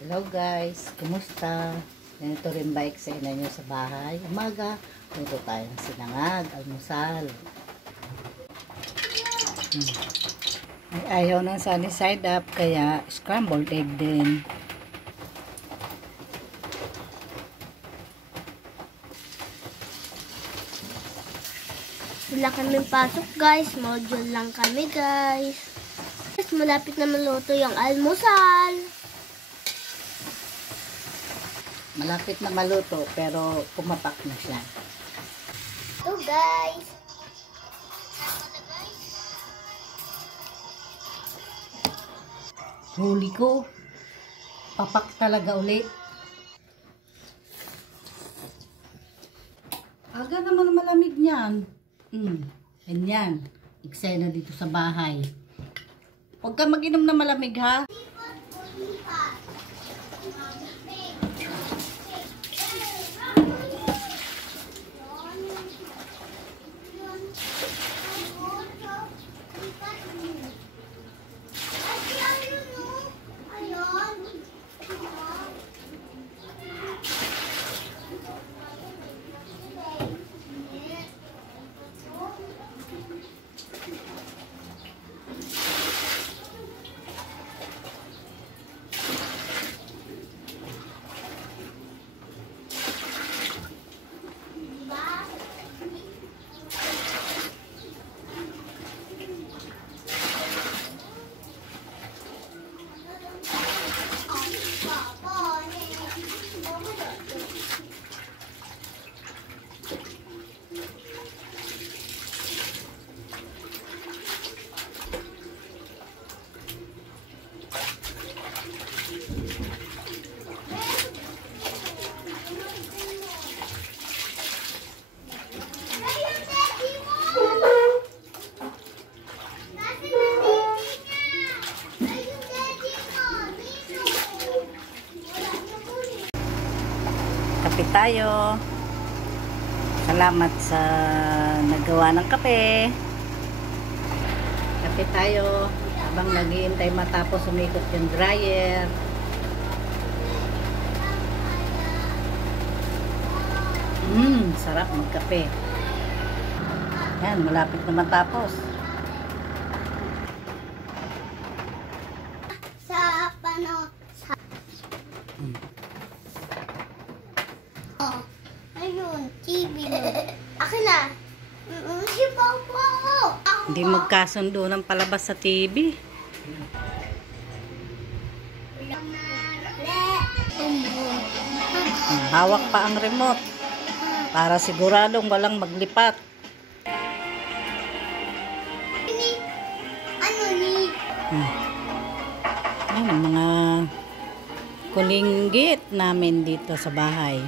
Hello guys, kumusta? Ganito rin ba eksena nyo sa bahay? Umaga, luto tayo ng sinangag, almusal. Ay, ayaw ng sunny side up, kaya scrambled egg din. Wala kaming pasok guys, module lang kami guys. Malapit na maluto yung almusal. Malapit na maluto, pero pumapak na siya. Ito guys. Huli ko, papak talaga ulit. Aga naman malamig niyan. Ganyan. Eksena dito sa bahay. Huwag ka mag-inom na malamig ha. Kape tayo. Salamat sa nagawa ng kape. Kape tayo habang naghihintay matapos umikot yung dryer. Sarap magkape. Yan, malapit na matapos. Sa ayun, TV mo. Akin na. Si Papa. Hindi magkasundo ng palabas sa TV. Hawak pa ang remote para siguradong walang maglipat. Ano ni? Yan, mga kulinggit namin dito sa bahay.